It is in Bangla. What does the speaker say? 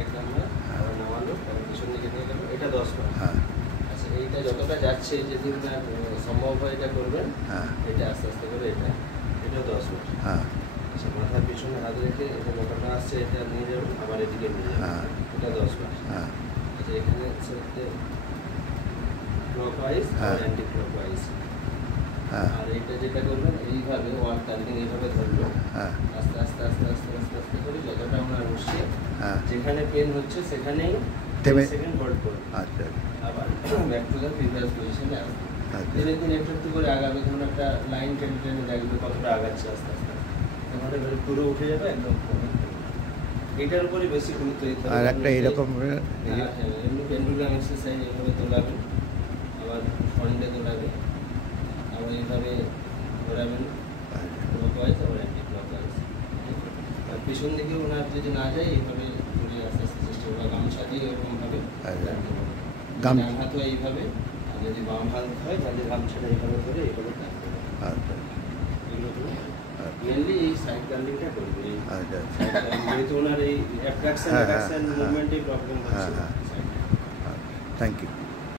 এক নাম্বার, আবার নামালো, তারপর পিছন দিকে নিয়ে গেল, এটা 10 বার। হ্যাঁ আচ্ছা, এইটা যতটা যাচ্ছে যেদিন সম্ভব হয় এটা করবেন, হ্যাঁ এটা আস্তে আস্তে করে এটা 10 বার। হ্যাঁ আচ্ছা, মাথার পিছনে হাত রেখে এটা যতটা আসছে এটা নিয়ে যাবেন, আবার এদিকে নিয়ে হ্যাঁ। যাবেন, এটা 10 বার। হ্যাঁ আচ্ছা, এখানে ক্লকওয়াইজ আর হ্যাঁ। Anti clockwise. হ্যাঁ আর এটা যেটা করবেন এইভাবে ওয়ান টার্নিং এইভাবে ধরবেন, হ্যাঁ আস্তে আস্তে আস্তে আস্তে আস্তে আস্তে করে যতটা আমরা বসছি, হ্যাঁ যেখানে পেন হচ্ছে সেখানেই থেমে। 10 সেকেন্ড হোল্ড করুন, আচ্ছা আবার ব্যাক টু দ্য প্রিভিয়াস পজিশনে আসবে। আচ্ছা ধীরে ধীরে একটু একটু করে আগাবে, ধরুন একটা লাইন টেনে টেনে দেখবে কতটা আগাচ্ছে আস্তে আস্তে, তাহলে এবারে পুরো উঠে যাবে একদম। এটার উপরে বেশি গুরুত্ব দিতে হবে। আর একটা এরকম হ্যাঁ, এমনি পেন্ডুলাম এক্সারসাইজ এইভাবে দোলাবেন, আবার ফ্রন্টে দোলাবেন, আবার এইভাবে ঘোরাবেন ক্লকওয়াইজ আবার অ্যান্টি ক্লকওয়াইজ। আর পিছন দিকে ওনার যদি না যায় এইভাবে ঘুরে আস্তে আস্তে চেষ্টা করবে, গামছা দিয়ে এরকমভাবে আচ্ছা। টানতে হবে। গাম- ডান হাত হয় এইভাবে, আর যদি বাম হাত হয় তাহলে গামছাটা এইভাবে ধরে এইভাবে টানতে হবে। আচ্ছা এগুলো তুমি আচ্ছা মেনলি এই সাইড টার্নিংটা করবে। এই আচ্ছা সাইড টার্নিং যেহেতু ওনার এই অ্যাট্রাকশন হ্যাঁ, অ্যাট্রাকশন হ্যাঁ, মুভমেন্টেই প্রবলেম হ্যাঁ হচ্ছে। হ্যাঁ থ্যাংক ইউ।